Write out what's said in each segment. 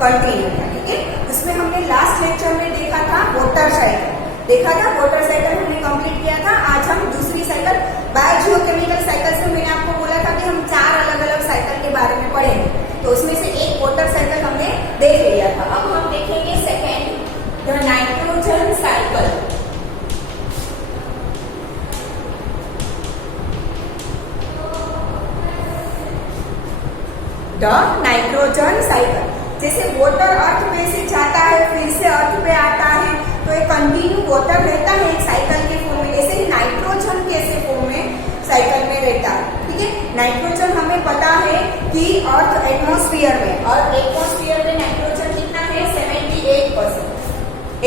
Continue था। ठीक है, उसमें हमने लास्ट लेक्चर में देखा था वाटर साइकिल, देखा था वाटर साइकिल हमने कंप्लीट किया था। आज हम दूसरी साइकिल बायोजियोकेमिकल साइकिल्स में मैंने आपको बोला था कि हम 4 अलग अलग साइकिल के बारे में पढ़ेंगे, तो उसमें से एक वाटर साइकिल हमने देख लिया था। अब हम देखेंगे second, the nitrogen cycle. The nitrogen cycle, जैसे वाटर अर्थ पे से जाता है फिर से अर्थ पे आता है, तो एक कंटिन्यू वाटर रहता है एक साइकिल के फॉर्म में, जैसे नाइट्रोजन कैसे फॉर्म में साइकिल में रहता है। ठीक है, नाइट्रोजन हमें पता है कि अर्थ एटमॉस्फेयर में, और एटमॉस्फेयर में नाइट्रोजन कितना है 78%,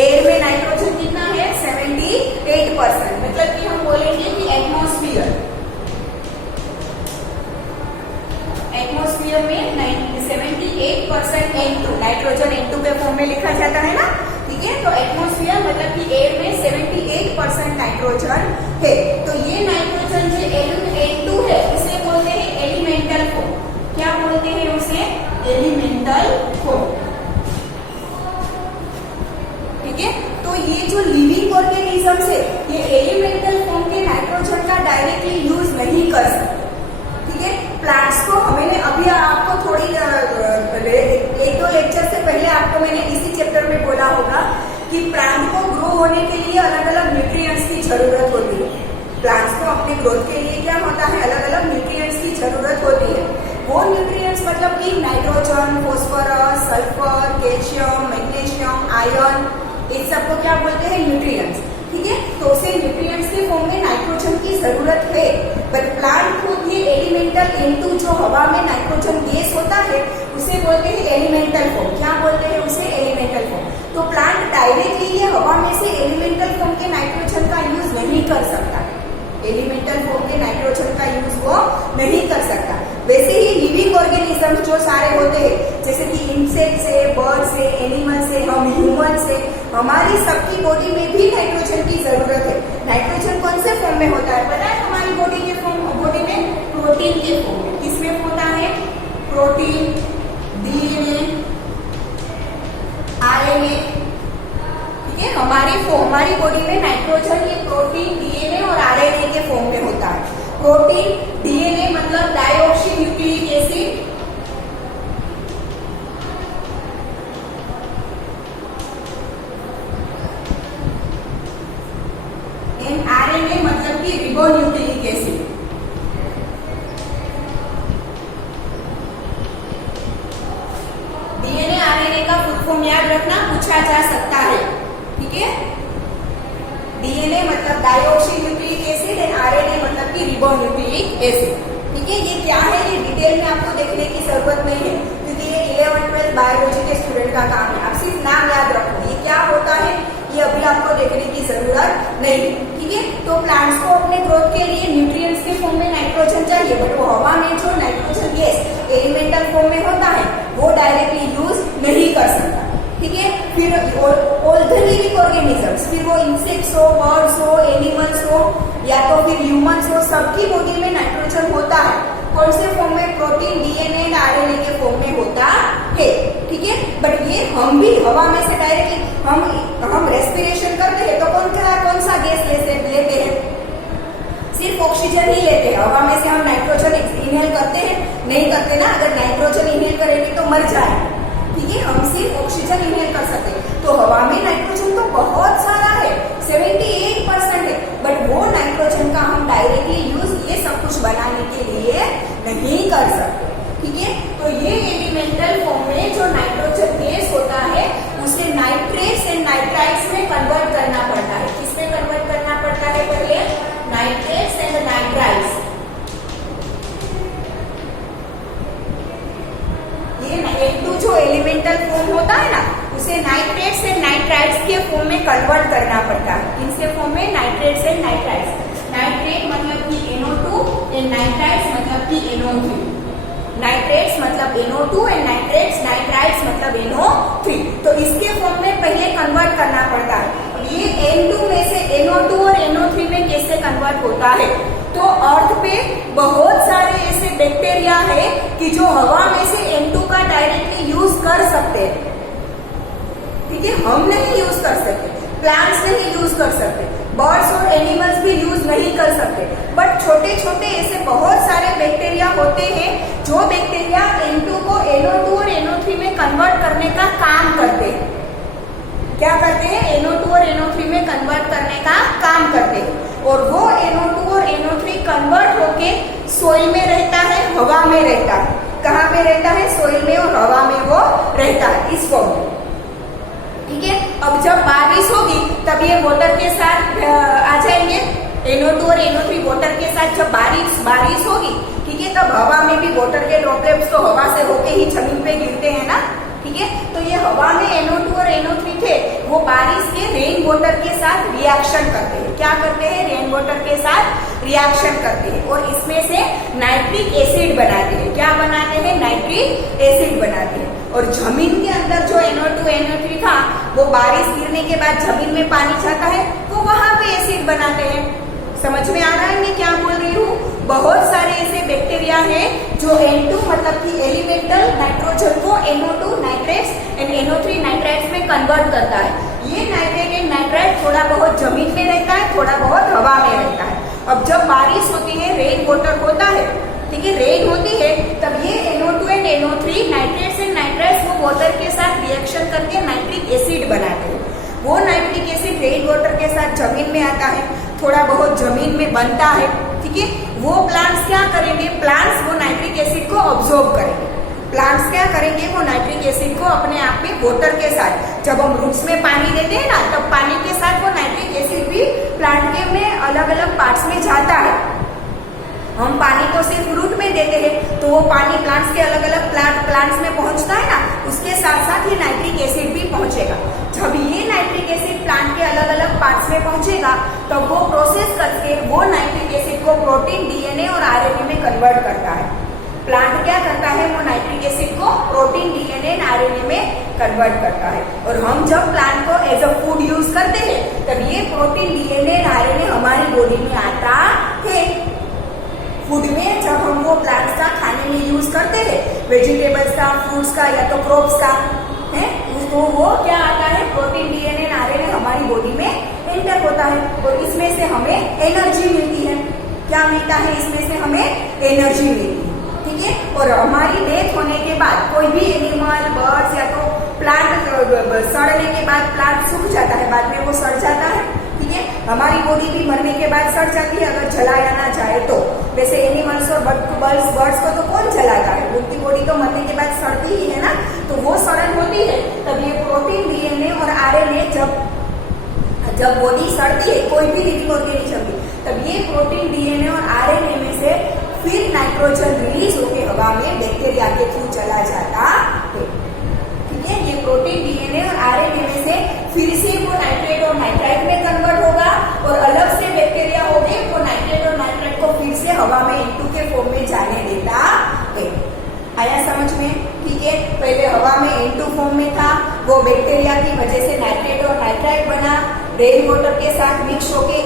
एयर में नाइट्रोजन कितना है 78%, मतलब कि हम बोलेंगे कि एटमॉस्फेयर में 78% N2, नाइट्रोजन N2 के फॉर्म में लिखा जाता है ना। ठीक है, तो एटमॉस्फेयर मतलब कि एयर में 78% नाइट्रोजन है। तो ये नाइट्रोजन जो N2 है उसे बोलते हैं एलिमेंटल फॉर्म। क्या बोलते हैं उसे? Elemental form. ठीक है, तो ये जो लिविंग ऑर्गेनिज्म है ये एलिमेंटल फॉर्म के नाइट्रोजन का डायरेक्टली यूज नहीं कर सकते। ठीक है, प्लांट्स को मैंने अभी आपको थोड़ी 1-2 लेक्चर से पहले आपको मैंने इसी चैप्टर में बोला होगा कि प्लांट को ग्रो होने के लिए अलग अलग न्यूट्रिएंट्स की जरूरत होती है। प्लांट्स को अपने ग्रोथ के लिए क्या होता है, अलग अलग न्यूट्रिएंट्स की जरूरत होती है। वो न्यूट्रिएंट्स मतलब कि nitrogen, phosphorus, sulphur, calcium, magnesium, iron, इस सबको क्या बोलते हैं? न्यूट्रिएंट्स। ठीक है, तो उसे न्यूट्रिएंट्स के फॉर्म में नाइट्रोजन की जरूरत है, बट प्लांट खुद ये एलिमेंटल N2 जो हवा में नाइट्रोजन गैस होता है उसे बोलते हैं एलिमेंटल फॉर्म। क्या बोलते हैं उसे? Elemental form. तो प्लांट डायरेक्टली ये हवा में से एलिमेंटल फॉर्म के नाइट्रोजन का यूज नहीं कर सकता, एलिमेंटल फॉर्म के नाइट्रोजन का यूज वो नहीं कर सकता। वैसे ही लिविंग ऑर्गेनिज्म जो सारे होते हैं, जैसे कि इंसेक्ट्स है, बर्ड्स है, एनिमल्स है, हम ह्यूमंस है, हमारी सबकी बॉडी में भी नाइट्रोजन की जरूरत है। नाइट्रोजन कौन से फॉर्म में होता है पता है? हमारी बॉडी में प्रोटीन के फॉर्म में। किसमें होता है? Protein, DNA, RNA. ठीक है, हमारी बॉडी में नाइट्रोजन ये प्रोटीन, डीएनए और आरएनए के फॉर्म में होता है। प्रोटीन, डीएनए मतलब dioxy nucleic acid, and RNA मतलब कि रिबोन्यूक्लिक एसिड। डीएनए आरएनए का फुल फॉर्म याद रखना, पूछा जा सकता है। ठीक है, डीएनए मतलब dioxy nucleic acid and RNA मतलब कि रिबोन्यूक्लिक एसिड। ठीक है, ये क्या है ये डिटेल में आपको देखने की जरूरत नहीं है, क्योंकि ये 11th-12th बायोलॉजी के स्टूडेंट का काम है। आप सिर्फ नाम याद रखो, ये क्या होता है ये अभी आपको देखने की जरूरत नहीं है। ठीक है, तो प्लांट्स को अपने ग्रोथ के लिए न्यूट्रिएंट्स के फॉर्म में नाइट्रोजन चाहिए, बट वो हवा में जो नाइट्रोजन गैस एलिमेंटल फॉर्म में होता है वो डायरेक्टली यूज नहीं कर सकता। ठीक है, फिर ऑल द लिविंग ऑर्गेनिजम्स, फिर वो इंसेक्ट्स हो, बर्ड्स हो, एनिमल्स हो या तो फिर ह्यूमंस हो, सबकी बॉडी में नाइट्रोजन होता है। कौन से फॉर्म में? प्रोटीन, डीएनए एंड आरएनए के फॉर्म में होता है। ठीक है, बट ये हम भी हवा में से डायरेक्टली हम रेस्पिरेशन करते हैं तो कौन सा गैस लेते हैं? सिर्फ ऑक्सीजन ही लेते हैं। हवा में से हम नाइट्रोजन इनहेल करते हैं? नहीं करते ना। अगर नाइट्रोजन इनहेल करेंगे तो मर जाएंगे। ठीक है, हम सिर्फ ऑक्सीजन इनहेल कर सकते हैं। तो हवा में नाइट्रोजन तो बहुत सारा है, 78% है, बट वो नाइट्रोजन का हम डायरेक्टली यूज ये सब कुछ बनाने के लिए नहीं कर सकते। ठीक है, तो ये एलिमेंटल फॉर्म में जो नाइट्रोजन गैस होता है उसे नाइट्रेट्स एंड नाइट्राइट्स में कन्वर्ट करना पड़ता है। किसमें कन्वर्ट करना पड़ता है? पहले नाइट्रेट्स एंड नाइट्राइट्स। ये N2 जो एलिमेंटल फॉर्म होता है ना उसे नाइट्रेट्स एंड नाइट्राइट्स के फॉर्म में कन्वर्ट करना पड़ता है। किसके फॉर्म में? Nitrates and nitrites. नाइट्रेट मतलब कि NO2 एंड नाइट्राइट्स मतलब कि NO3। नाइट्रेट्स मतलब NO2 एंड नाइट्राइट्स मतलब NO3। तो इसके फॉर्म में पहले कन्वर्ट करना पड़ता है। ये N2 में से NO2 और NO3 में कैसे कन्वर्ट होता है? तो अर्थ पे बहुत सारे ऐसे बैक्टीरिया है कि जो हवा में से N2 का डायरेक्टली यूज यूज कर सकते हैं, ठीक है। हम नहीं यूज कर सकते, प्लांट्स नहीं यूज कर सकते, बर्ड्स और एनिमल्स भी यूज नहीं कर सकते, बट छोटे छोटे ऐसे बहुत सारे बैक्टीरिया होते हैं जो बैक्टीरिया N2 को NO2 और NO3 में कन्वर्ट करने का काम करते हैं। क्या करते हैं? NO2 और NO3 में कन्वर्ट करने का काम करते हैं, और वो NO2 और NO3 कन्वर्ट होके सोइल में रहता है, हवा में रहता है। कहाँ पे रहता है? सोइल में और हवा में वो रहता है, इस फॉर्म में, ठीक है। अब जब बारिश होगी तब ये वाटर के साथ आ जाएंगे, NO2 और NO3 वाटर के साथ जब बारिश होगी, ठीक है, तब हवा में भी वाटर के ड्रॉपलेट्स तो हवा से होके ही जमीन पे गिरते हैं ना, ठीक है। तो ये हवा में NO2 और NO3 थे, वो बारिश के रेन वाटर के साथ रिएक्शन करते हैं। क्या करते हैं? रेन वाटर के साथ रिएक्शन करते हैं, और इसमें से नाइट्रिक एसिड बनाते हैं। क्या बनाते हैं? नाइट्रिक एसिड बनाते हैं। और जमीन के अंदर जो NO2 NO3 था, वो बारिश गिरने के बाद जमीन में पानी जाता है, वो वहां पे एसिड बनाते हैं। समझ में आ रहा है मैं क्या बोल रही हूँ? बहुत सारे ऐसे बैक्टीरिया हैं जो N2 मतलब कि एलिमेंटल नाइट्रोजन को NO2 nitrates and NO3 nitrites में कन्वर्ट करता है। ये नाइट्रेट एंड नाइट्राइट थोड़ा बहुत जमीन में रहता है, थोड़ा बहुत हवा में रहता है। अब जब बारिश होती है, रेन वाटर होता है, ठीक है, रेन होती है, तब ये NO2 and NO3 nitrates and nitrites वो वाटर के साथ रिएक्शन करके नाइट्रिक एसिड बनाते हैं। वो नाइट्रिक एसिड रेन वाटर के साथ जमीन में आता है, थोड़ा बहुत जमीन में बनता है, ठीक है। वो प्लांट्स क्या करेंगे? प्लांट्स वो नाइट्रिक एसिड को ऑब्जॉर्ब करेंगे। प्लांट्स क्या करेंगे? वो नाइट्रिक एसिड को अपने आप में वाटर के साथ, जब हम रूट्स में पानी देते हैं ना, तब पानी के साथ वो नाइट्रिक एसिड भी प्लांट के में अलग अलग पार्ट्स में जाता है। हम पानी को सिर्फ रूट में देते हैं, तो वो पानी प्लांट्स के अलग अलग प्लांट्स में पहुंचता है ना, उसके साथ साथ ये नाइट्रिक एसिड भी पहुंचेगा। जब ये नाइट्रिक एसिड प्लांट के अलग अलग पार्ट्स में पहुंचेगा, तब वो प्रोसेस करके वो नाइट्रिक एसिड को प्रोटीन, DNA और RNA में कन्वर्ट करता है। प्लांट क्या करता है? वो नाइट्रिक एसिड को प्रोटीन, DNA और RNA में कन्वर्ट करता है। और हम जब प्लांट को एज अ फूड यूज करते हैं, तब ये प्रोटीन, DNA और RNA हमारी बॉडी में आता है। फूड में जब हम वो प्लांट्स का खाने में यूज करते हैं, वेजिटेबल्स का, फ्रूट्स का या तो क्रॉप्स का, है, तो वो क्या आता है? प्रोटीन, DNA और RNA हमारी बॉडी में एंटर होता है, और इसमें से हमें एनर्जी मिलती है। क्या मिलता है? इसमें से हमें एनर्जी मिलती है, ठीक है। और हमारी डेथ होने के बाद कोई भी एनिमल, बर्ड्स या तो प्लांट सड़ने के बाद प्लांट सूख जाता है, बाद में वो सड़ जाता है, ठीक है। हमारी बॉडी भी मरने के बाद सड़ जाती है अगर जलाया ना जाए तो। वैसे एनिमल्स और बर्ड्स को तो कौन जलाता है? उनकी बॉडी तो मरने के बाद सड़ती ही है ना, तो वो सड़न होती है। तब ये प्रोटीन, DNA और RNA जब बॉडी सड़ती है, कोई भी लिविंग ऑर्गेनिज्म की, तब ये प्रोटीन, DNA और RNA में से फिर नाइट्रोजन रिलीज होकर हवा में बैक्टीरिया के थ्रू चला जाता है, ठीक है। ये प्रोटीन, DNA और RNA में से फिर से वो नाइट्रेट और नाइट्राइट में कन्वर्ट होगा, और अलग से बैक्टीरिया होंगे, वो नाइट्रेट और नाइट्राइट को फिर से हवा में N2 के फॉर्म में जाने देता है। आया समझ में? ठीक है। पहले हवा में N2 फॉर्म में था, वो बैक्टीरिया की वजह से नाइट्रेट और नाइट्राइट बना, रेन वाटर के साथ मिक्स होके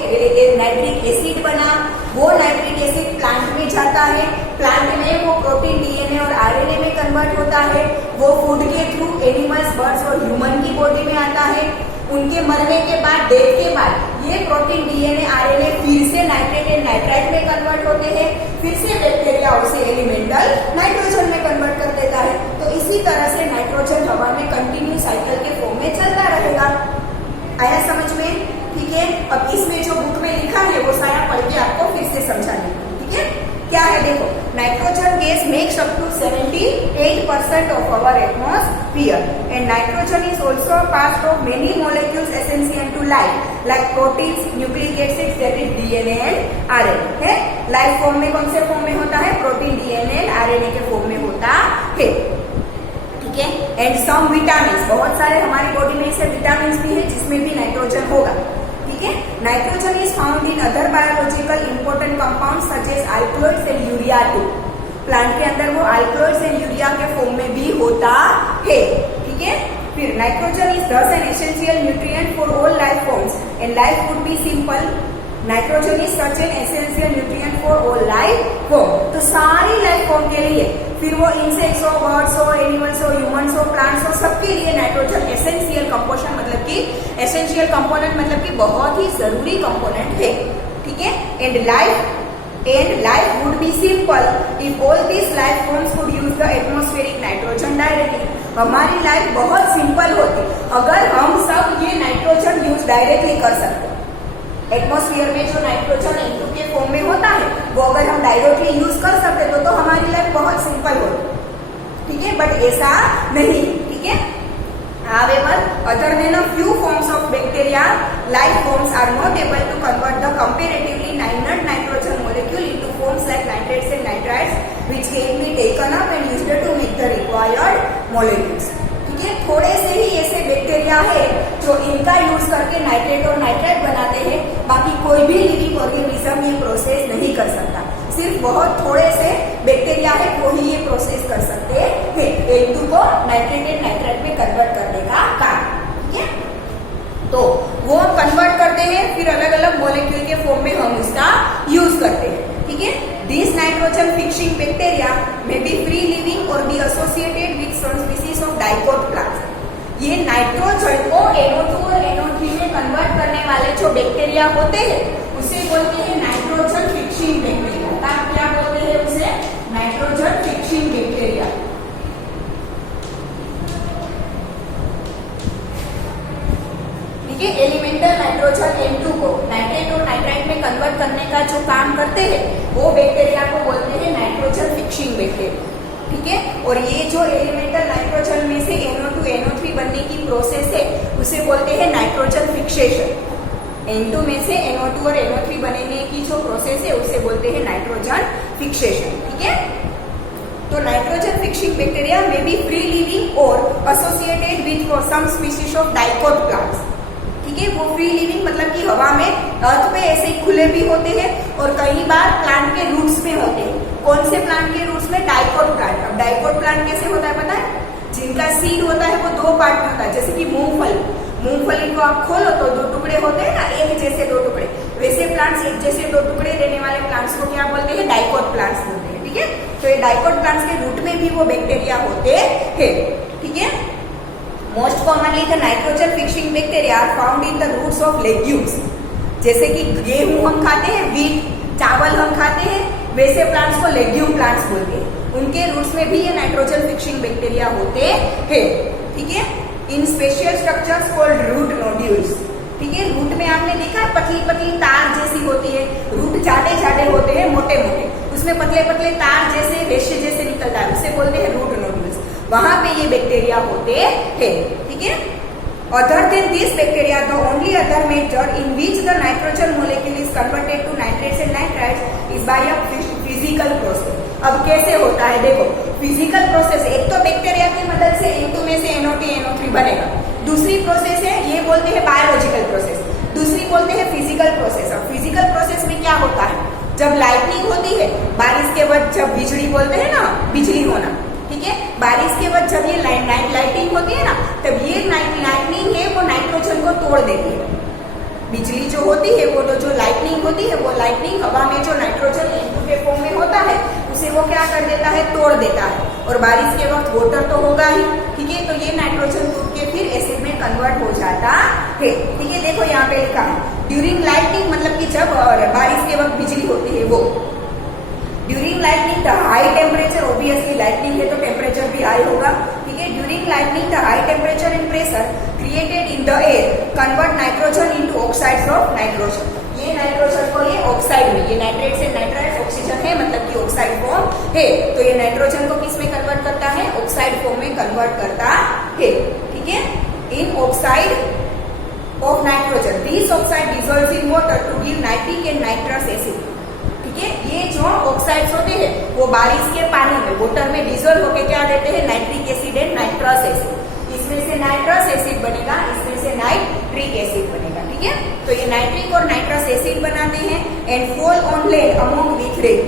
नाइट्रिक एसिड बना। वो नाइट्रिक एसिड प्लांट में जाता है, प्लांट में वो प्रोटीन, DNA और RNA में कन्वर्ट होता है। वो फूड के थ्रू एनिमल्स, बर्ड्स और ह्यूमन की बॉडी में आता है। उनके मरने के बाद, डेथ के बाद ये प्रोटीन, DNA, RNA फिर से नाइट्रेट एंड नाइट्राइट में कन्वर्ट होते हैं, फिर से बैक्टीरिया उसे एलिमेंटल नाइट्रोजन में कन्वर्ट कर देता है। तो इसी तरह से नाइट्रोजन हवा में कंटिन्यू साइकिल के फॉर्म में चलता रहेगा। आया समझ में? ठीक है। अब इसमें जो बुक में लिखा है वो सारा पढ़ के आपको फिर से समझाने, ठीक है। क्या है देखो, nitrogen gas makes up to 78% of our atmosphere and nitrogen is also part of many molecules essential to life like proteins, nucleic acids that is DNA and RNA है। लाइफ फॉर्म में कौन से फॉर्म में होता है? Protein, DNA and RNA के form में होता है, ठीक है। एंड सम विटामिन, बहुत सारे हमारी बॉडी में ऐसे विटामिन भी है जिसमें भी नाइट्रोजन होगा, ठीक है। Nitrogen is found in other biological important compound such as alkaloids and urea too. Plant के अंदर वो अल्कलॉइड्स एंड यूरिया के फॉर्म में भी होता है, ठीक है। फिर nitrogen is thus an essential nutrient for all life forms and life would be simple nitrogen is such an essential nutrient for all life form. तो सारी लाइफ फॉर्म के लिए, फिर वो इंसेक्ट्स हो, बर्ड्स हो, एनिमल्स हो, ह्यूमंस हो, प्लांट्स हो, सबके लिए नाइट्रोजन एसेंशियल कंपोजिशन मतलब कि एसेंशियल कंपोनेंट मतलब कि बहुत ही जरूरी कंपोनेंट है, ठीक है। And life would be simple if all these life forms could use the atmospheric nitrogen directly। हमारी लाइफ बहुत सिंपल होती अगर हम सब ये नाइट्रोजन यूज डायरेक्टली कर सकते। एटमॉस्फेयर में जो नाइट्रोजन N2 के फॉर्म में होता है वो अगर हम डायरेक्टली यूज कर सकते तो हमारी लाइफ बहुत सिंपल होती, ठीक है। बट ऐसा नहीं, ठीक है। However, other than a few forms of bacteria, life forms are not able to convert the comparatively inert nitrogen molecule into forms like nitrates and nitrites, which can be taken up and used to make the required molecules। ठीक है, थोड़े से ही ऐसे bacteria है जो इनका use करके nitrate और नाइट्राइट बनाते हैं, बाकी कोई भी लिविंग ऑर्गेनिज्म ये प्रोसेस नहीं कर सकता। सिर्फ बहुत थोड़े से बैक्टीरिया है वो ही ये प्रोसेस कर सकते हैं N2 को नाइट्रेट एंड नाइट्राइट में कन्वर्ट करने का काम, ठीक है। तो वो कन्वर्ट करते हैं, फिर अलग अलग मॉलिक्यूल के फॉर्म में हम उसका यूज करते हैं, ठीक है। This nitrogen fixing bacteria may be free living और be associated with some species of dicot plants. ये नाइट्रोजन को NO2 और NO3 में कन्वर्ट करने वाले जो बैक्टीरिया होते हैं उसे बोलते हैं नाइट्रोजन फिक्सिंग बैक्टीरिया। आप क्या बोलते हैं उसे? Nitrogen fixing bacteria. ठीक है, एलिमेंटल नाइट्रोजन N2 को नाइट्रेट और नाइट्राइट में कन्वर्ट करने का जो काम करते हैं वो बैक्टीरिया को बोलते हैं नाइट्रोजन फिक्सिंग बैक्टीरिया, ठीक है। और ये जो एलिमेंटल नाइट्रोजन में से NO2 NO3 बनने की प्रोसेस है उसे बोलते हैं नाइट्रोजन फिक्सेशन। N2 में से NO2 और NO3 बनने की जो प्रोसेस है उसे बोलते हैं नाइट्रोजन फिक्सेशन, ठीक है। तो nitrogen fixing bacteria may be free living और associated with some species of dicot plants, ठीक है। वो फ्री लिविंग मतलब कि हवा में अर्थ पे ऐसे खुले भी होते हैं और कई बार प्लांट के रूट्स में होते हैं। कौन से प्लांट के रूट्स में? Dicot plant. अब डाइकोट प्लांट कैसे होता है पता है? जिनका सीड होता है वो दो पार्ट में होता है, जैसे कि मूंगफली को आप खोलो तो दो टुकड़े होते हैं ना, एक जैसे दो टुकड़े, वैसे प्लांट्स एक जैसे दो टुकड़े देने वाले प्लांट्स को क्या बोलते हैं? डाइकोट प्लांट्स बोलते हैं, ठीक है। तो ये डाइकोट प्लांट्स के रूट में भी वो बैक्टीरिया होते हैं, ठीक है। Most commonly the nitrogen fixing bacteria are found in the roots of legumes. जैसे कि गेहूं हम खाते हैं, वीट चावल हम खाते हैं, वैसे प्लांट्स को लेग्यूम प्लांट्स बोलते हैं। उनके रूट्स में भी ये नाइट्रोजन फिक्सिंग बैक्टीरिया होते हैं, ठीक है। In special structures called root nodules, ठीक है। रूट में आपने देखा है पतली पतली तार जैसी होती है, रूट जाडे होते हैं, मोटे मोटे, उसमें पतले पतले तार जैसे रेशे जैसे निकलता है, उसे बोलते हैं रूट नोड्यूल्स। वहां पे ये बैक्टीरिया होते हैं, ठीक है। Other than this bacteria, the only other method in which the nitrogen molecule is converted to nitrates and nitrites is by a physical process। अब कैसे होता है देखो, फिजिकल प्रोसेस, एक तो बैक्टीरिया की मदद से N2 में से NO2 NO3 बनेगा, दूसरी प्रोसेस है ये बोलते हैं बायोलॉजिकल प्रोसेस, दूसरी बोलते हैं फिजिकल प्रोसेस। अब फिजिकल प्रोसेस में क्या होता है? जब लाइटनिंग होती है, बारिश के बाद जब बिजली बोलते हैं ना, बिजली होना, ठीक है। बारिश के बाद जब ये नाइट लाइटिंग होती है ना, तब ये लाइटनिंग है वो नाइट्रोजन को तोड़ देती है। बिजली जो होती है वो जो लाइटनिंग होती है वो लाइटनिंग हवा में जो नाइट्रोजन N2 के फॉर्म में होता है उसे वो क्या कर देता है? तोड़ देता है। और बारिश के वक्त वाटर तो होगा ही, ठीक है। तो ये नाइट्रोजन टूट के फिर एसिड में कन्वर्ट हो जाता है, ठीक है। देखो यहाँ पे लिखा है ड्यूरिंग लाइटनिंग, मतलब कि जब बारिश के वक्त बिजली होती है वो। During lightning the high temperature, obviously lightning है तो टेम्परेचर भी हाई होगा, ठीक है। During lightning the high temperature and pressure created in the air convert nitrogen into oxides of nitrogen. ये नाइट्रोजन को ये ऑक्साइड में, ये नाइट्रेट्स एंड नाइट्राइड्स ऑक्सीजन है मतलब कि ऑक्साइड फॉर्म है, तो ये नाइट्रोजन को किस में कन्वर्ट करता है? ऑक्साइड फॉर्म में कन्वर्ट करता है, ठीक है। In oxide of nitrogen, this oxide dissolves in water to give nitric and nitrous acid, ठीक है। ये जो ऑक्साइड्स होते हैं वो बारिश के पानी में, वाटर में डिसॉल्व होकर क्या देते हैं? Nitric acid and nitrous acid. इसमें से नाइट्रस एसिड बनेगा, इसमें से नाइट्रिक एसिड बनेगा, ठीक है। तो ये नाइट्रिक और नाइट्रस एसिड बनाते हैं and fall on land among with rain,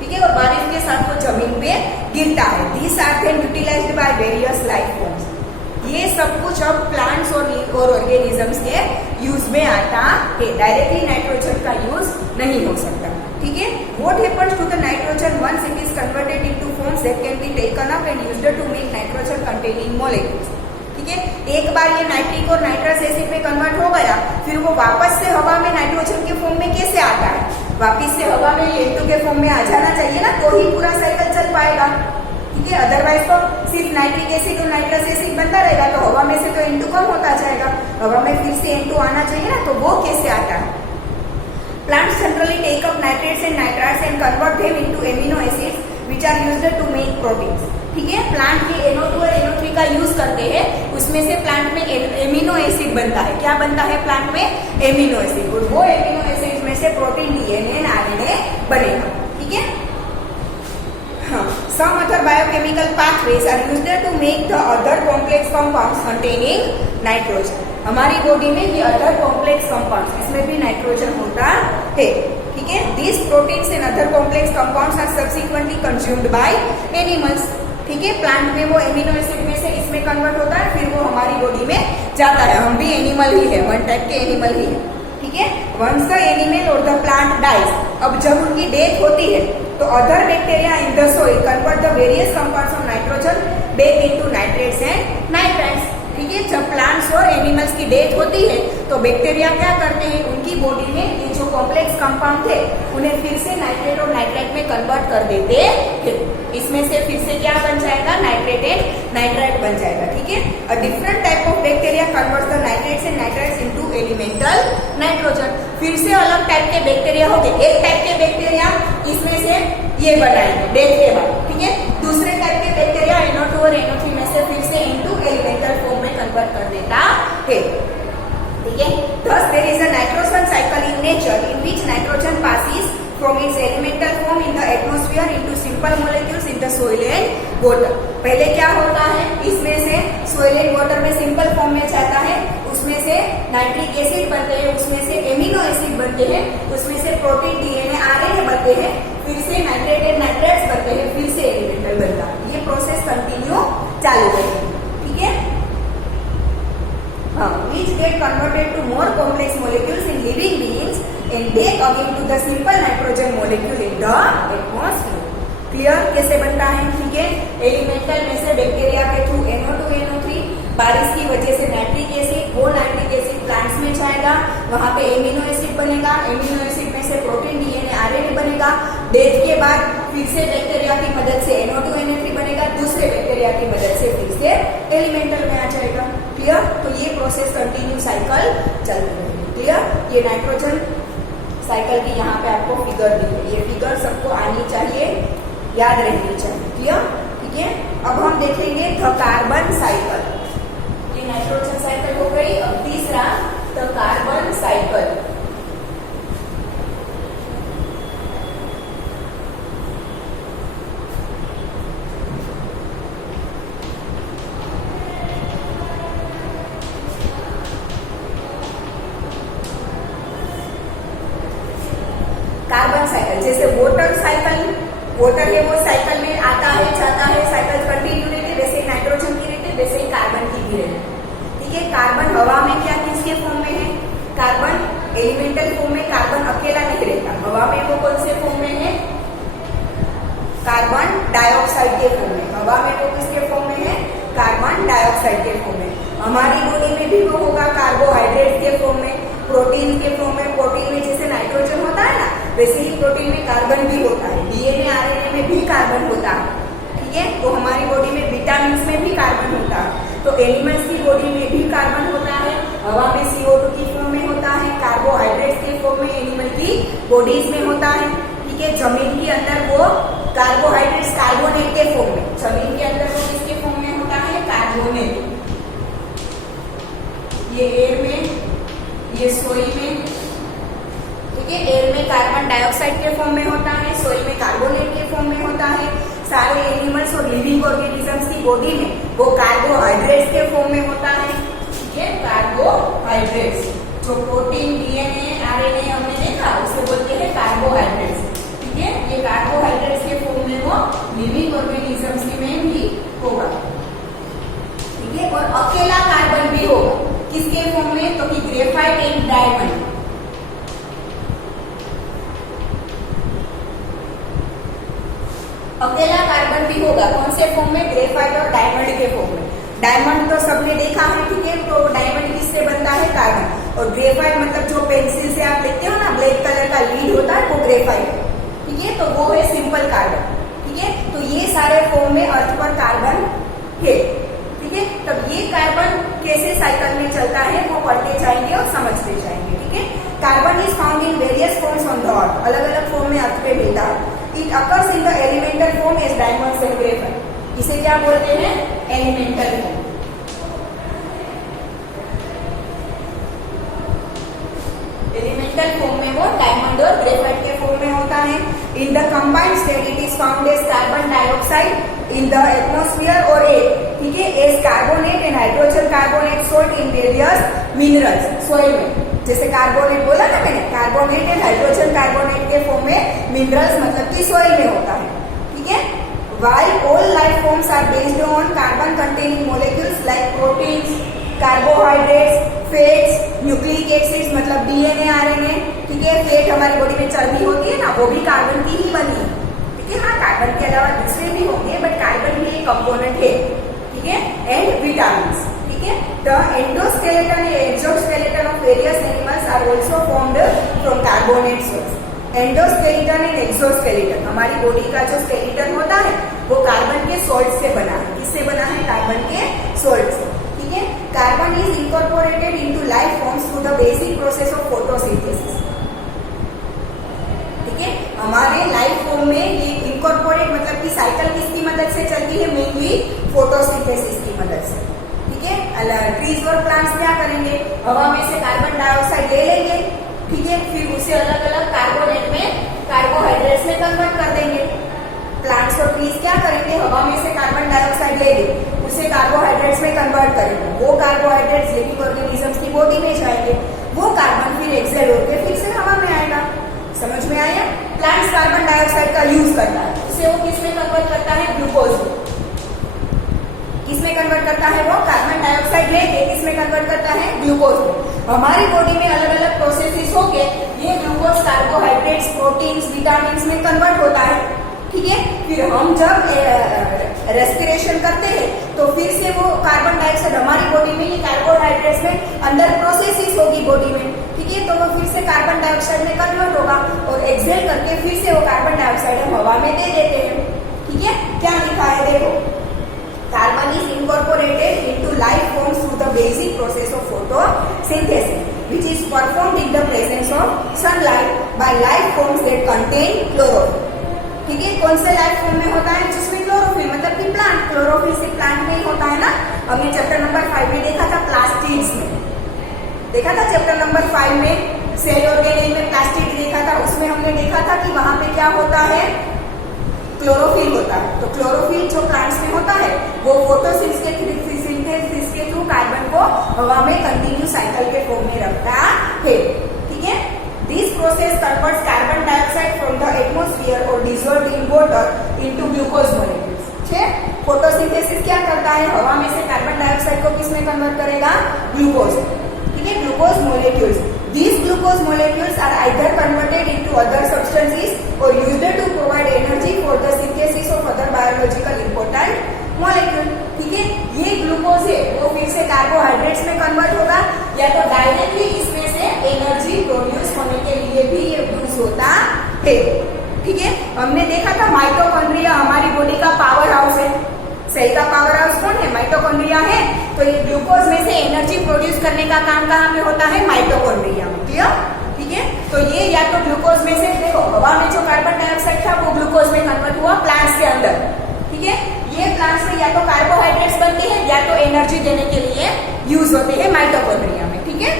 ठीक है। और बारिश के साथ वो जमीन पे गिरता है। This are then utilized by various life forms. ये सब कुछ अब प्लांट्स और ऑर्गेनिजम्स के यूज में आता है, डायरेक्टली नाइट्रोजन का यूज नहीं हो सकता। ठीक है, what happens to the nitrogen once it is converted into forms that can be taken up and used to make nitrogen containing molecules. ठीक है, एक बार ये नाइट्रिक और नाइट्रस एसिड में कन्वर्ट हो गया, फिर वो वापस से हवा में नाइट्रोजन के फॉर्म में कैसे आता है? वापस से हवा में N2 के फॉर्म में आ जाना चाहिए ना, तो ही पूरा साइकिल चल पाएगा। ठीक है, अदरवाइज तो सिर्फ नाइट्रिक एसिड और नाइट्रस एसिड बनता रहेगा, तो हवा में से तो N2 कम होता जाएगा, हवा में फिर से N2 आना चाहिए ना, तो वो कैसे आता है? Plants generally take up nitrates and nitrites and convert them into amino acids which are used to make proteins. ठीक है, प्लांट के NO2 और NO3 का यूज करते हैं, उसमें से प्लांट में एमिनो एसिड बनता है। क्या बनता है प्लांट में? एमिनो एसिड, और वो एमिनो एसिड में से प्रोटीन, डीएनए एंड आरएनए बनेगा। ठीक है, some other biochemical pathways are used to make the other complex compounds containing nitrogen. हमारी बॉडी में ये अदर कॉम्प्लेक्स कंपाउंड्स, इसमें भी नाइट्रोजन होता है। ठीक है, these proteins and other complex compounds are subsequently consumed by animals. ठीक है, प्लांट में वो एमिनो एसिड में से इसमें कन्वर्ट होता है, फिर वो हमारी बॉडी में जाता है। हम भी एनिमल ही है, वन टाइप के एनिमल ही है। ठीक है, वंस द एनिमल और द प्लांट डाइज, अब जब उनकी डेथ होती है तो other bacteria in the soil convert the various compounds of nitrogen back into nitrates and nitrites. ठीक है, जब प्लांट्स और एनिमल्स की डेथ होती है तो बैक्टीरिया क्या करते हैं, उनकी बॉडी में ये जो कॉम्प्लेक्स कंपाउंड थे उन्हें फिर से नाइट्रेट और नाइट्राइट में कन्वर्ट कर देते हैं। इसमें से फिर से क्या बन जाएगा? नाइट्रेट एंड नाइट्राइट बन जाएगा। ठीक है, a different type of bacteria converts the nitrates and nitrites into elemental nitrogen. फिर से अलग टाइप के बैक्टीरिया हो गए, एक टाइप के बैक्टीरिया इसमें से ये बनाएंगे डेथ के बाद। ठीक है, दूसरे टाइप के बैक्टीरिया NO2 और NO3 में से फिर से इनटू एलिमेंटल फॉर्म में कन्वर्ट कर देता है। ठीक है, thus there is a nitrogen cycle in nature in which nitrogen passes from its elemental form in the atmosphere into simple molecules in the soil and water. पहले क्या होता है, इसमें से soil and water में सिंपल फॉर्म में जाता है, उसमें से नाइट्रिक एसिड बनते हैं, उसमें से एमिनो एसिड बनते हैं, उसमें से प्रोटीन, डीएनए, आरएनए बनते हैं, फिर से नाइट्रेट एंड नाइट्राइट्स बनते हैं, फिर से एलिमेंटल बनता है। ये प्रोसेस कंटिन्यू चालू रहेगी। ठीक है, which get converted to more complex molecules in living beings and they again to the simple nitrogen molecule in the atmosphere. Clear कैसे बनता है? ठीक है, एलिमेंटल में से बैक्टीरिया के थ्रू NO2 NO3, बारिश की वजह से नाइट्रिक एसिड, वो नाइट्रिक एसिड प्लांट्स में जाएगा, वहां पे एमिनो एसिड बनेगा, एमिनो एसिड में से प्रोटीन, डीएनए, आरएनए बनेगा। डेथ के बाद फिर से बैक्टीरिया की मदद से NO2 NO3 बनेगा, दूसरे बैक्टीरिया की मदद से फिर से एलिमेंटल में आ जाएगा। क्लियर, तो ये प्रोसेस कंटिन्यू साइकिल चल रही है। क्लियर, ये नाइट्रोजन साइकिल की यहाँ पे आपको फिगर दी है, ये फिगर सबको आनी चाहिए, याद रहनी चाहिए। क्लियर, ठीक है, अब हम देखेंगे द कार्बन साइकिल। ये नाइट्रोजन साइकिल हो गई, अब तीसरा the carbon cycle. Carbon cycle जैसे वाटर साइकिल, वाटर है वो साइकिल में आता है जाता है, साइकिल कंटिन्यू रहती है, वैसे ही नाइट्रोजन की रहती है, वैसे ही कार्बन की भी रहती है। ठीक है, कार्बन हवा में क्या किसके फॉर्म में है? कार्बन एलिमेंटल फॉर्म में, कार्बन अकेला नहीं रहता, हवा में वो कौन से फॉर्म में है? कार्बन डाइऑक्साइड के फॉर्म में। हवा में वो किसके फॉर्म में है? कार्बन डाइऑक्साइड के फॉर्म में। हमारी बॉडी में भी वो होगा कार्बोहाइड्रेट के फॉर्म में, प्रोटीन के फॉर्म में। प्रोटीन में जैसे नाइट्रोजन होता है ना, वैसे ही प्रोटीन में कार्बन भी होता है, डीएनए आरएनए में भी कार्बन होता है। ठीक है, तो हमारी बॉडी में विटामिन में भी कार्बन होता है, तो एनिमल्स की बॉडी में भी कार्बन होता है, हवा में CO2 की फॉर्म में होता है, कार्बोहाइड्रेट्स के फॉर्म में एनिमल की बॉडीज में होता है। ठीक है, जमीन के अंदर वो कार्बोहाइड्रेट्स कार्बोनेट के फॉर्म में, जमीन के अंदर वो किसके फॉर्म में होता है? कार्बोनेट। ये एयर में, ये सोइल में। ठीक है, एयर में कार्बन डाइऑक्साइड के फॉर्म में होता है, सोइल में कार्बोनेट के फॉर्म में होता है। सारे एनिमल्स और लिविंग ऑर्गेनिजम्स की बॉडी में वो कार्बोहाइड्रेट्स के फॉर्म में होता है। ठीक है, कार्बोहाइड्रेट्स, जो प्रोटीन, डीएनए, आरएनए हमने देखा उसे बोलते हैं कार्बोहाइड्रेट्स। ठीक है, ये कार्बोहाइड्रेट्स के फॉर्म में वो लिविंग ऑर्गेनिजम्स में भी होगा। ठीक है, और अकेला कार्बन भी होगा, किसके फॉर्म में? तो कि ग्रेफाइट कार्बन भी होगा। कौन से फॉर्म में? ग्रेफाइट और डायमंड के फॉर्म में। डायमंड तो सबने देखा है, ठीक है, तो डायमंड किससे बनता है? कार्बन। और ग्रेफाइट मतलब जो पेंसिल से आप लिखते हो ना, ब्लैक कलर का लीड होता है, वो ग्रेफाइट है, ठीक है, तो वो है सिंपल कार्बन, ठीक है। तो ये सारे फॉर्म में अर्थ पर कार्बन है, ठीक है। तब ये कार्बन कैसे साइकिल में चलता है वो पढ़ते जाएंगे और समझते जाएंगे, ठीक है। Carbon is found in various forms on the earth, अलग अलग फॉर्म में अर्थ पे मिलता है। It occurs in the elemental form as diamonds and graphite. इसे क्या बोलते हैं? Elemental form. एलिमेंटल फॉर्म में वो डायमंड और ग्रेफाइट के फॉर्म में होता है। In the combined state it is found as carbon dioxide in the atmosphere और एयर, ठीक है, as carbonate and hydrogen carbonate salt in various minerals, soil में। जैसे कार्बोनेट बोला ना मैंने, कार्बोनेट एंड हाइड्रोजन कार्बोनेट के फॉर्म में मिनरल्स मतलब कि सॉइल में होता है, ठीक है। While all life forms are based on carbon containing molecules like proteins, carbohydrates, fats, nucleic acids मतलब DNA, RNA, ठीक है। फैट हमारी बॉडी में चर्बी होती है ना, वो भी कार्बन की ही बनी है, ठीक है। हाँ, कार्बन के अलावा दूसरे भी होंगे, बट कार्बन भी एक कंपोनेंट है, ठीक है। एंड विटामिन, ठीक है। The endoskeleton and exoskeleton of various animals are also formed from carbonate source. Endoskeleton and exoskeleton, हमारी बॉडी का जो स्केलेटन होता है वो कार्बन के सॉल्ट से बना है। किससे बना है? कार्बन के सॉल्ट से, ठीक है। Carbon is incorporated into life forms through the basic process of photosynthesis, ठीक है। हमारे लाइफ फॉर्म में ये इनकॉर्पोरेट मतलब कि साइकिल किसकी मदद से चलती है? मेनली फोटोसिंथेसिस की मदद से, ठीक है। ट्रीज और प्लांट्स क्या करेंगे? हवा में से कार्बन डाइऑक्साइड ले लेंगे, ठीक है, फिर उसे अलग अलग कार्बोनेट में, कार्बोहाइड्रेट्स में कन्वर्ट कर देंगे। प्लांट्स और ट्रीज क्या करेंगे? हवा में से कार्बन डाइऑक्साइड लेंगे, उसे कार्बोहाइड्रेट्स में कन्वर्ट करेंगे। वो कार्बोहाइड्रेट्स लिविंग ऑर्गेनिजम्स की बॉडी में जाएंगे, वो कार्बन फिर एक्सेल होकर फिर से हवा में आएगा। समझ में आया? प्लांट्स कार्बन डाइऑक्साइड का यूज करता है, उसे वो किस में कन्वर्ट करता है? ग्लूकोज में। किसमें कन्वर्ट करता है? वो कार्बन डाइऑक्साइड लेके किसमें कन्वर्ट करता है? ग्लूकोज में। हमारी बॉडी में अलग अलग प्रोसेसेस होके ये ग्लूकोज कार्बोहाइड्रेट्स, प्रोटीन्स, विटामिन्स में कन्वर्ट होता है, ठीक है। फिर हम जब रेस्पिरेशन करते हैं तो फिर से वो कार्बन डाइऑक्साइड हमारी बॉडी में, ये कार्बोहाइड्रेट्स में अंदर प्रोसेसेस होगी बॉडी में, ठीक है, तो वो फिर से कार्बन डाइऑक्साइड में कन्वर्ट होगा और एक्सेल करके फिर से वो कार्बन डाइऑक्साइड हम हवा में दे देते हैं, ठीक है। क्या लिखा है देखो, carbon is incorporated into life forms through the basic process of photosynthesis, which is performed in the presence of sunlight by life forms that contain chlorophyll, ठीक है। कौन से लाइफ फॉर्म में होता है? जिसमें क्लोरोफिल मतलब कि प्लांट, क्लोरोफिल से प्लांट में ही होता है ना। हमने चैप्टर नंबर 5 में देखा था, प्लास्टिड्स में देखा था। चैप्टर नंबर 5 में सेल ऑर्गेनेल में प्लास्टिड देखा था, उसमें हमने देखा था कि वहां पे क्या होता है? क्लोरोफिल होता है। तो क्लोरोफिल जो प्लांट्स में होता है वो फोटोसिंथेसिस के थ्रू कार्बन को हवा में कंटिन्यू साइकिल के फॉर्म में रखता है, ठीक है। This process converts carbon dioxide from the atmosphere और dissolved in water into glucose molecules, ठीक है। फोटोसिंथेसिस क्या करता है? हवा में से कार्बन डाइऑक्साइड को किसमें कन्वर्ट करेगा? ग्लूकोज, ठीक है, glucose molecules. These glucose molecules are either converted into other substances or used to provide energy for the synthesis of other biological important molecule, ठीक है। ये ग्लूकोज है वो फिर से कार्बोहाइड्रेट्स में कन्वर्ट होगा या तो डायरेक्टली इसमें से एनर्जी प्रोड्यूस होने के लिए भी ये यूज होता है, ठीक है। हमने देखा था माइटोकॉन्ड्रिया हमारी बॉडी का पावर हाउस है। सेल का पावर हाउस कौन है? माइटोकॉन्ड्रिया है। तो ये ग्लूकोज में से एनर्जी प्रोड्यूस करने का काम कहाँ पे होता है? माइटोकॉन्ड्रिया में, क्लियर, ठीक है। तो ये या तो ग्लूकोज में से, देखो हवा में जो कार्बन डाइऑक्साइड था वो ग्लूकोज में कन्वर्ट हुआ प्लांट्स के अंदर, ठीक है। ये प्लांट्स में या तो कार्बोहाइड्रेट्स बनते हैं या तो एनर्जी देने के लिए यूज होते हैं माइटोकॉन्ड्रिया में, ठीक है।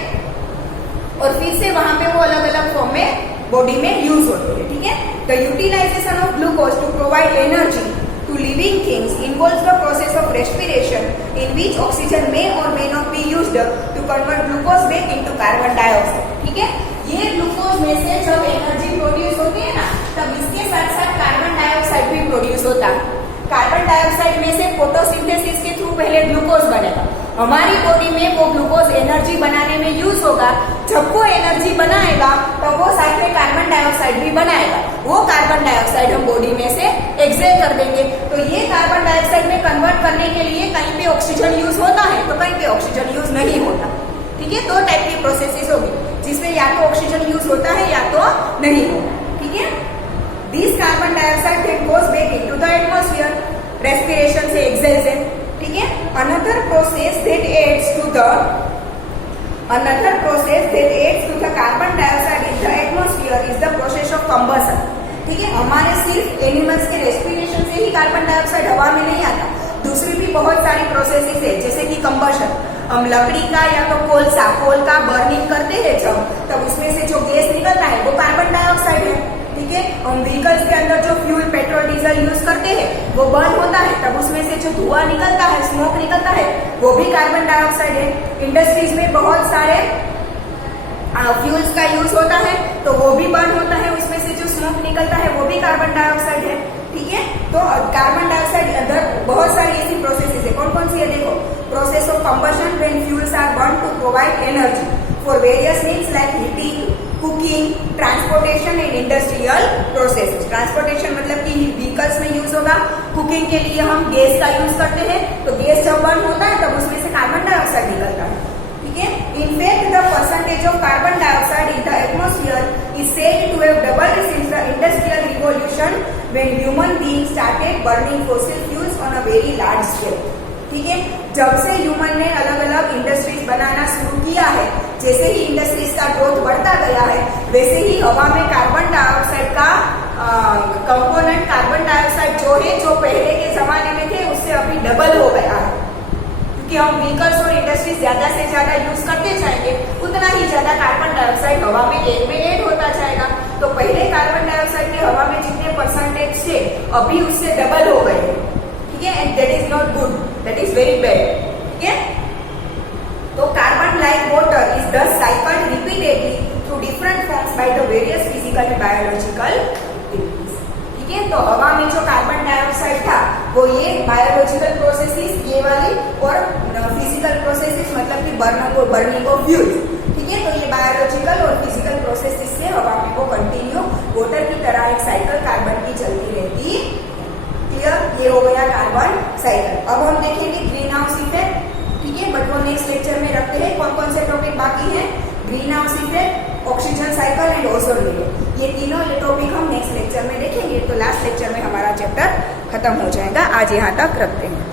और फिर से वहां पे वो अलग अलग फॉर्म में बॉडी में यूज होते हैं, ठीक है। The utilization of glucose to provide energy to living things involves the process of respiration in which oxygen may or may not be used to convert glucose back into carbon dioxide, ठीक है। ये glucose में से जब energy produce होती है ना, तब इसके साथ साथ कार्बन डाइऑक्साइड भी प्रोड्यूस होता है। कार्बन डाइऑक्साइड में से फोटोसिंथेसिस के थ्रू पहले ग्लूकोज बनेगा, हमारी बॉडी में वो ग्लूकोज एनर्जी बनाने में यूज होगा। जब वो एनर्जी बनाएगा तो वो साथ में कार्बन डाइऑक्साइड भी बनाएगा, वो कार्बन डाइऑक्साइड हम बॉडी में से एक्सेल कर देंगे। तो दो टाइप की प्रोसेसेस होगी जिसमें या तो ऑक्सीजन यूज होता है या तो नहीं हो, ठीक है। This carbon dioxide that goes back into the atmosphere, respiration से, एक्सेल से, ठीक है। Another process that adds to the carbon dioxide in the atmosphere is the process of combustion, ठीक है। हमारे सिर्फ एनिमल्स के रेस्पिरेशन से ही कार्बन डाइऑक्साइड हवा में नहीं आता, दूसरी भी बहुत सारी प्रोसेसेस है, जैसे कि कंबशन। हम लकड़ी का या तो कोल का बर्निंग करते हैं जब, तब उसमें से जो गैस निकलता है वो कार्बन डाइऑक्साइड है, ठीक है। हम व्हीकल्स के अंदर जो फ्यूल, पेट्रोल, डीजल यूज करते हैं वो बर्न होता है, तब उसमें से जो धुआं निकलता है, स्मोक निकलता है, वो भी कार्बन डाइऑक्साइड है। इंडस्ट्रीज में बहुत सारे फ्यूल्स का यूज होता है तो वो भी बर्न होता है, उसमें से जो स्मोक निकलता है वो भी कार्बन डाइऑक्साइड है, ठीक है। तो कार्बन डाइऑक्साइड अंदर बहुत सारी ऐसी प्रोसेसेस है, कौन कौन सी है देखो। Process of combustion when fuels are burn to provide energy for various means like heating, cooking, transportation and industrial processes. Transportation मतलब कि व्हीकल्स में यूज होगा, कुकिंग के लिए हम गैस का यूज करते हैं, तो गैस जब बर्न होता है तब उसमें से कार्बन डाइऑक्साइड निकलता है, ठीक है। In fact, the percentage of carbon dioxide in the atmosphere is said to have doubled since the industrial revolution when human beings started burning fossil fuels on a very large scale, ठीक है। जब से human ने अलग अलग industries बनाना शुरू किया है, जैसे ही इंडस्ट्रीज का ग्रोथ बढ़ता गया है, वैसे ही हवा में कार्बन डाइऑक्साइड का कंपोनेंट, कार्बन डाइऑक्साइड जो है, जो पहले के जमाने में थे उससे अभी डबल हो गया है, क्योंकि हम व्हीकल्स और इंडस्ट्रीज ज्यादा से ज्यादा यूज करते जाएंगे, उतना ही ज्यादा कार्बन डाइऑक्साइड हवा में ऐड होता जाएगा। तो पहले कार्बन डाइऑक्साइड के हवा में जितने परसेंटेज थे अभी उससे डबल हो गए, ठीक है। And that is not good, that is very bad, ठीक है। तो कार्बन लाइक वाटर इज दस साइकल्ड repeatedly through different forms by the various physical and biological activities, ठीक है। तो हवा में जो कार्बन डाइऑक्साइड था वो ये बायोलॉजिकल प्रोसेसेस ये वाली, और फिजिकल प्रोसेसेस मतलब कि बर्निंग ऑफ फ्यूल, ठीक है। तो ये बायोलॉजिकल और फिजिकल प्रोसेसेस से हवा में वो कंटिन्यू वाटर की तरह एक साइकिल कार्बन की चलती रहती, क्लियर। ये हो गया कार्बन साइकिल। अब हम देखेंगे ग्रीन हाउस इफेक्ट, ठीक है। बट वो नेक्स्ट लेक्चर में रखते हैं। कौन कौन से टॉपिक बाकी है, green house effect, oxygen cycle and ozone layer, ये तीनों टॉपिक हम नेक्स्ट लेक्चर में देखेंगे। तो लास्ट लेक्चर में हमारा चैप्टर खत्म हो जाएगा। आज यहाँ तक रखते हैं।